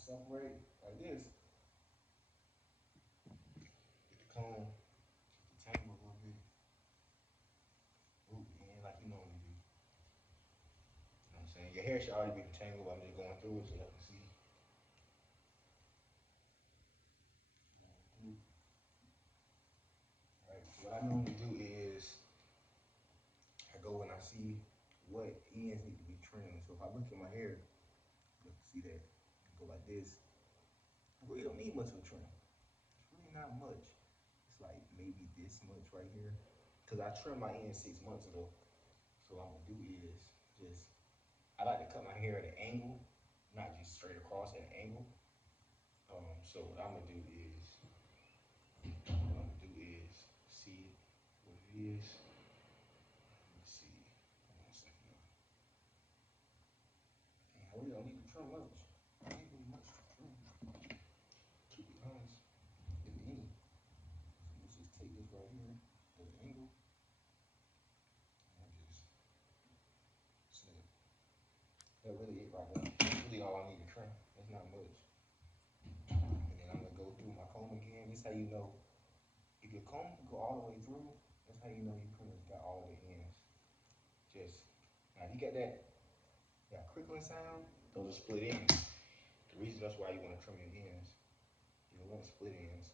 separate like this. Get the comb, detangle a little bit. Root in like you normally do. You know what I'm saying? Your hair should already be detangled, but I'm just going through it so y'all can see. Alright, so what I normally do is I go and I see what ends need to be trimmed. So if I look at my hair, look, see that, go like this. I really don't need much of a trim. It's really not much. It's like maybe this much right here. Cause I trimmed my ends 6 months ago. So what I'm gonna do is just, I like to cut my hair at an angle, not just straight across at an angle. So what I'm gonna do is, see what it is. Let me see. One second. And I really don't need to trim much. I ain't really much to trim, to be honest, if any. So let's just take this right here at an angle. And I just snip. That's really it right there. That's really all I need to trim. That's not much. And then I'm gonna go through my comb again. This is how you know. If your comb can go all the way through, that's how you know you pretty much got all of the ends. Just, now if you got that crickling sound, those are split ends. The reason that's why you want to trim your ends. You don't want split ends.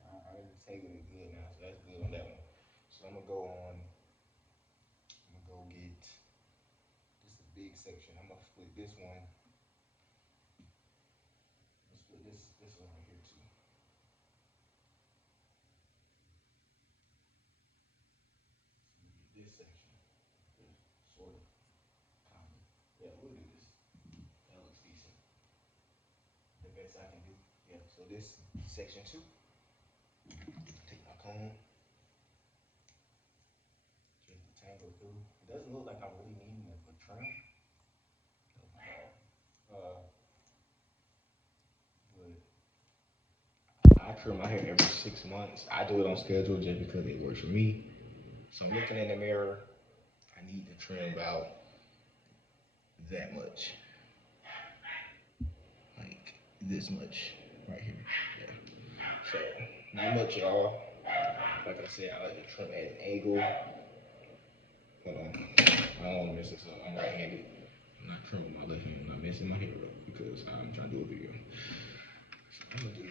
Yeah, I detangled it good now, so that's good on that one. So I'm gonna go get, this is a big section. I'm gonna split this one. I'm gonna split this one right here too. This section, sort of, kind of. Yeah, we'll do this. That looks decent. The best I can do. Yeah. So this section 2. Take my comb, just detangle through. It doesn't look like I'm really needing a trim. But I trim my hair every 6 months. I do it on schedule just because it works for me. So I'm looking in the mirror. I need to trim about that much. Like this much right here. Yeah. So not much at all. Like I said, I like to trim at an angle. Hold on. I don't want to mess this up. I'm right-handed. I'm not trimming my left hand. I'm not messing my hair up because I'm trying to do a video. So I'm gonna do.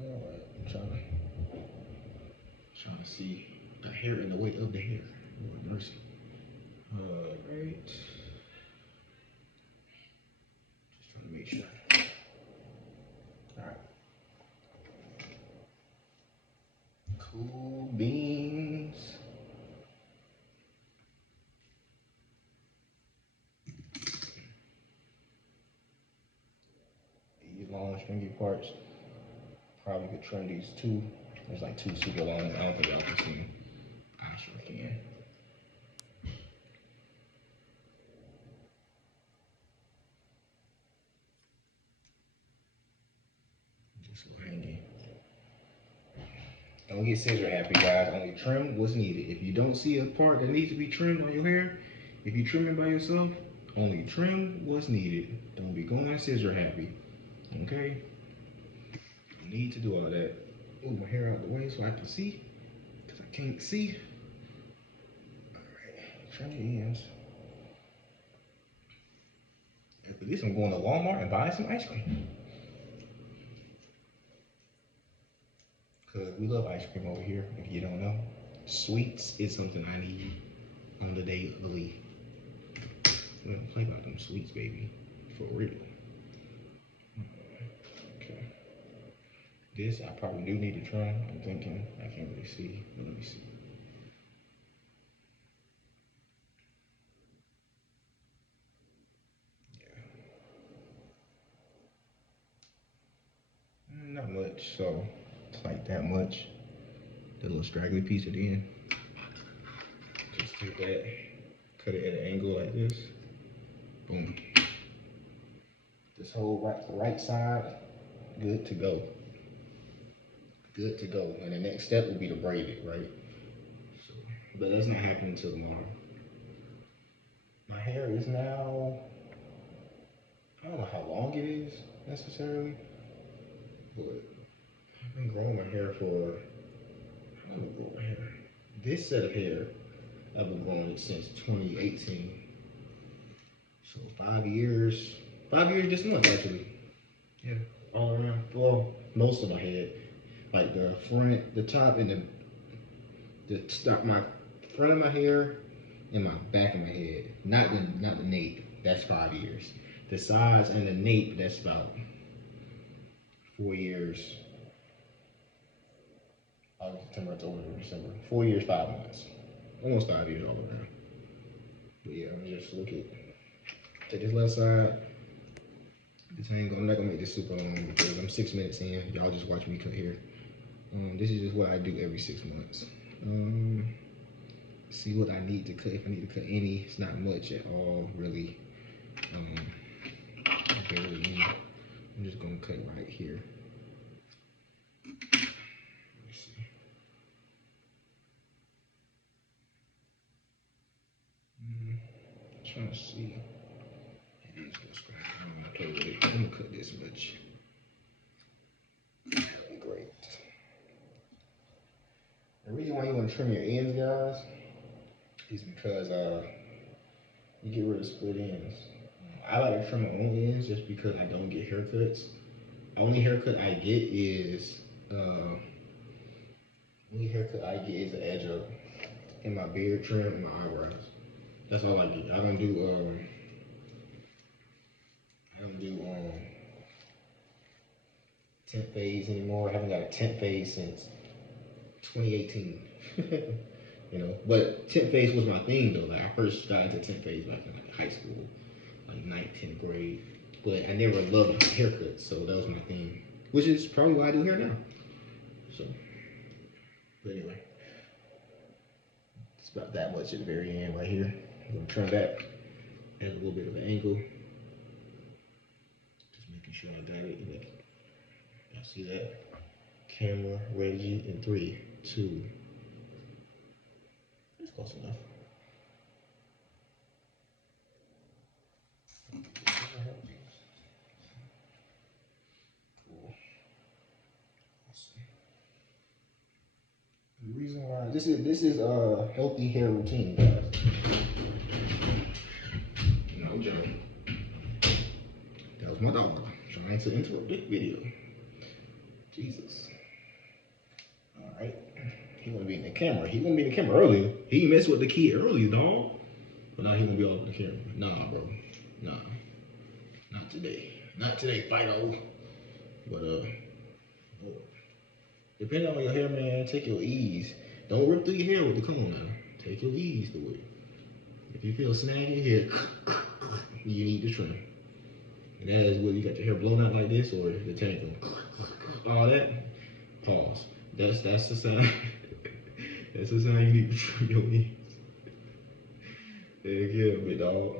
Alright, I'm trying to see the hair in the way of the hair. Lord mercy. Alright. Just trying to make sure. Alright. Cool beans. These long stringy parts, probably could trim these two. There's like two super long. I don't think y'all can see them. I sure can. Just a little hanging. Don't get scissor happy, guys. Only trim what's needed. If you don't see a part that needs to be trimmed on your hair, if you're trimming by yourself, only trim what's needed. Don't be going scissor happy. Okay? You need to do all that. Move my hair out the way so I can see. Because I can't see. Alright, trim your ends. After this, I'm going to Walmart and buying some ice cream. Because we love ice cream over here, if you don't know. Sweets is something I need on the daily. We don't play about them sweets, baby. For real. Okay. This I probably do need to try. I'm thinking. I can't really see, but let me see. Yeah. Not much, so it's like that much. The little straggly piece at the end. Just take that, cut it at an angle like this. Boom. This whole right side, good to go. Good to go. And the next step will be to braid it, right? So, but that's not happening until tomorrow. My hair is now, I don't know how long it is necessarily, but I've been growing my hair for, how long have I grown my hair? This set of hair, I've been growing it since 2018. So 5 years this month actually. Yeah, all around. Well, most of my head, like the front, the top, and the start, my front of my hair and my back of my head. Not the nape. That's 5 years. The sides and the nape, that's about 4 years. August, September, October, December. 4 years, 5 months. Almost 5 years all around. But yeah, I'm just look at, take this left side. I'm not gonna make this super long because I'm 6 minutes in. Y'all just watch me cut here. This is just what I do every 6 months. See what I need to cut. If I need to cut any, it's not much at all, really. Barely any. I'm just gonna cut right here. Let me see. Trying to see. I'm gonna play with it. I'm gonna cut this much. That'd be great. The reason why you want to trim your ends, guys, is because you get rid of split ends. I like to trim my own ends just because I don't get haircuts. The only haircut I get is the edge up in my beard trim and my eyebrows. That's all I get. I don't do temp phase anymore. I haven't got a temp phase since 2018. You know, but temp phase was my thing though. Like I first got into temp phase back in like high school, like 9th, 10th grade. But I never loved haircuts, so that was my thing. Which is probably why I do hair now. So, but anyway, it's about that much at the very end right here. I'm gonna turn back, add a little bit of an angle. Just making sure I got it. Y'all see that? Camera, Reggie, in 3, 2. That's close enough. The reason why this is a healthy hair routine, guys. No joke. That was my dog trying to interrupt this video. Jesus. All right. He gonna be in the camera. He gonna be in the camera earlier. He messed with the kid earlier, dog. But now he gonna be all over the camera. Nah, bro. Nah. Not today. Not today, Fido. But depending on your hair, man, take your ease. Don't rip through your hair with the comb now. Take your ease through it. If you feel snagging here, you need to trim. And that is what you got your hair blown out like this, or the tangle. All that. Pause. That's the sign. That's the sign you need to trim your ease. Heck yeah, big dog.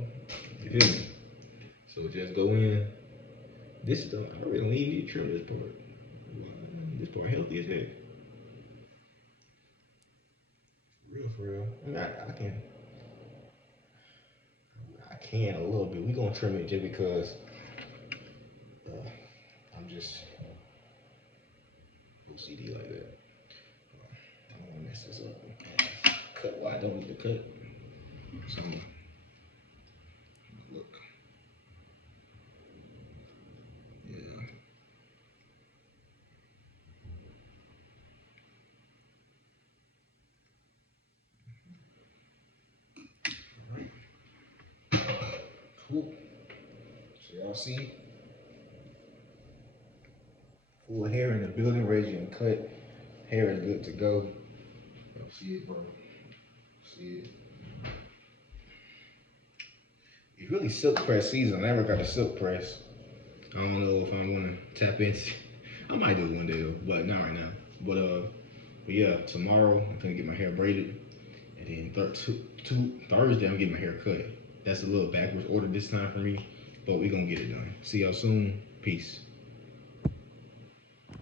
You feel me? So just go in. This is I really don't even need to trim this part. This part healthy as heck. For real. I mean, I can a little bit. We gonna trim it just because I'm just OCD like that. I don't wanna mess this up. Cut what I don't need to cut. So look. Yeah. Cool. So y'all see, full hair in the building, ReggieUncut. Hair is good to go. Y'all see it, bro? See it? It's really silk press season. I never got a silk press. I don't know if I want to tap into. I might do it one day though, but not right now. But yeah, tomorrow I'm gonna get my hair braided, and then Thursday I'm getting my hair cut. That's a little backwards order this time for me, but we're gonna get it done. See y'all soon. Peace.